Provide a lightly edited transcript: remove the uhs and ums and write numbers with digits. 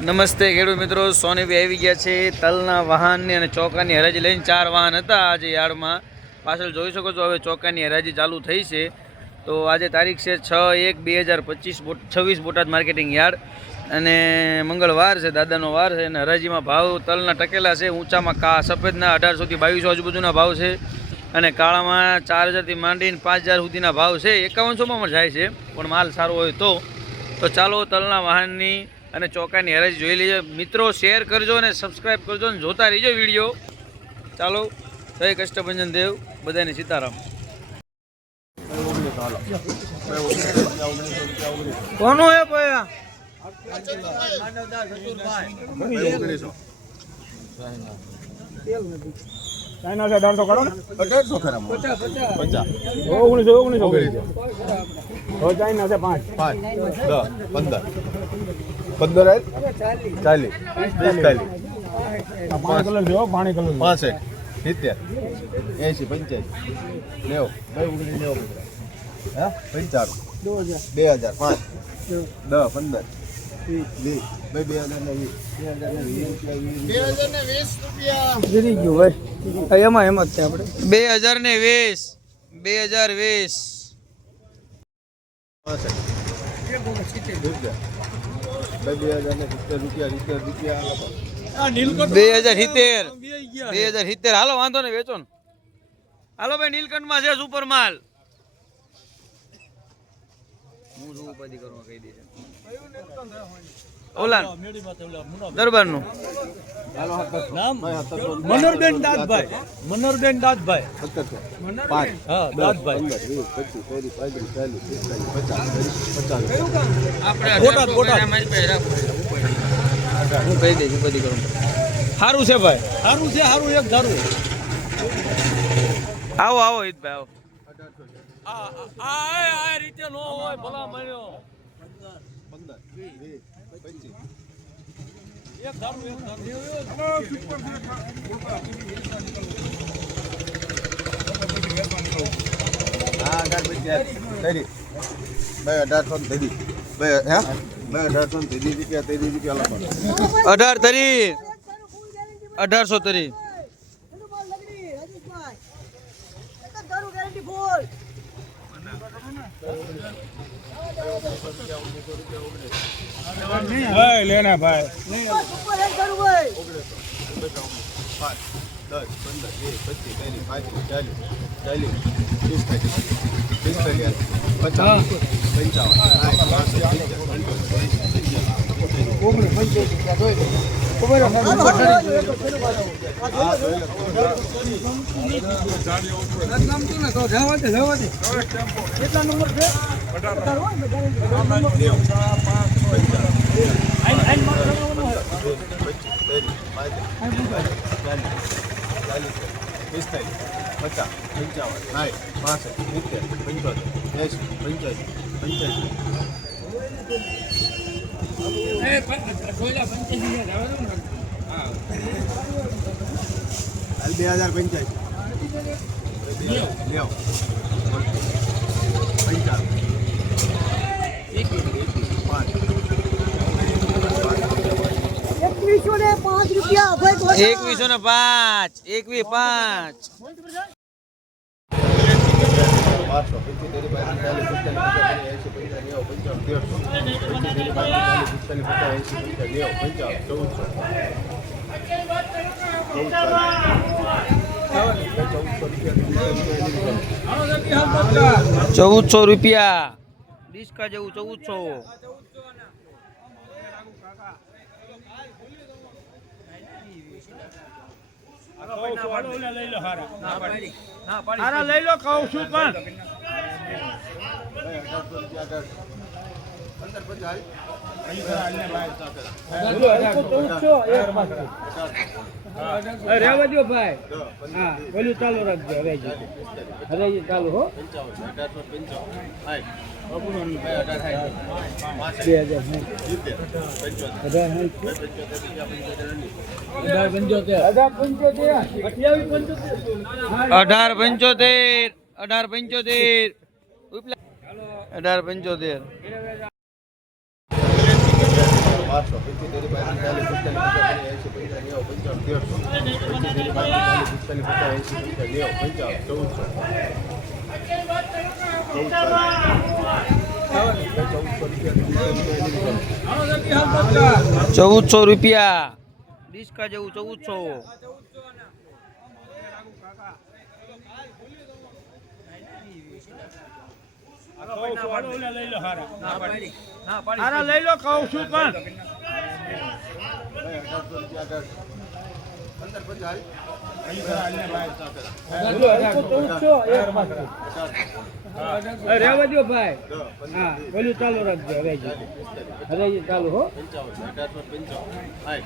નમસ્તે ખેડૂત મિત્રો, સોનીભાઈ આવી ગયા છે તલના વાહનની અને ચોકાની હરાજી લઈને. 4 વાહન હતા આજે યાર્ડમાં. પાછળ જોઈ શકો છો, હવે ચોકાની હરાજી ચાલુ થઈ છે. તો આજે તારીખ છે 6/1/2025, બોટાદ માર્કેટિંગ યાર્ડ અને મંગળવાર છે, દાદાનો વાર છે. અને હરાજીમાં ભાવ તલના ટકેલા છે. ઊંચામાં સફેદના 1800 થી 2200 આજુબાજુના ભાવ છે અને કાળામાં 4000 થી માંડીને 5000 સુધીના ભાવ છે. 5100માં પણ જાય છે, પણ માલ સારો હોય તો ચાલો તલના વાહનની અને ચોકાની હરાજી જોઈ લેજો મિત્રો. શેર કરજો અને સબસ્ક્રાઈબ કરજો અને જોતા રહીજો વિડીયો. ચાલો, જય કષ્ટભંજન દેવ, બધાને સીતારામ. કોનો હે ભાઈ? ચાઇના છે 1800 કરો ને 1800 ખરા 50 1900 હો ચાઇના છે 5 10 15 40 5 કલર જો પાણી કલર 65 70 80 85 90 હે 55 2000 5 10 15 ₹2070 હાલો, વાંધો ને વેચો ને. હાલો ભાઈ, નીલકંઠમાં છે સુપર માલ. હું શું ઉપાધિ કરવા કહી દે છે ઓલા દરબારનું મનોરબેન દાદભાઈ 5 હા દાદભાઈ હું કહી દઈશ ઉપાધિ કરું. સારું છે ભાઈ, સારું એક ધારું. આવો હિતભાઈ આવો. આ રીતે નો હોય ભલા મળ્યો 15 એક ધારું હા 1850 ભાઈ 1800 દીધી ભાઈ હે 1800 દીધી રૂપિયા 13 રૂપિયા લખો 18 તરી 1800 તરી લેના ભાઈ 10 15 કેટલા નંબર છે? ₹1400 ડિસ્કા જેવું 1400. લઈ લો કહું છું પણ રહેવા દો ભાઈ. હા પેલું ચાલુ રાખજો. હવે ચાલુ હો 1875. 1200 75 40 ₹1400 ડિસ્કા જેવું 1400 હારા લઈ લો કહું છું પણ 15 રેવા દો ભાઈ હા પેલું ચાલુ રાખજો હરેજી ચાલુ હો 1875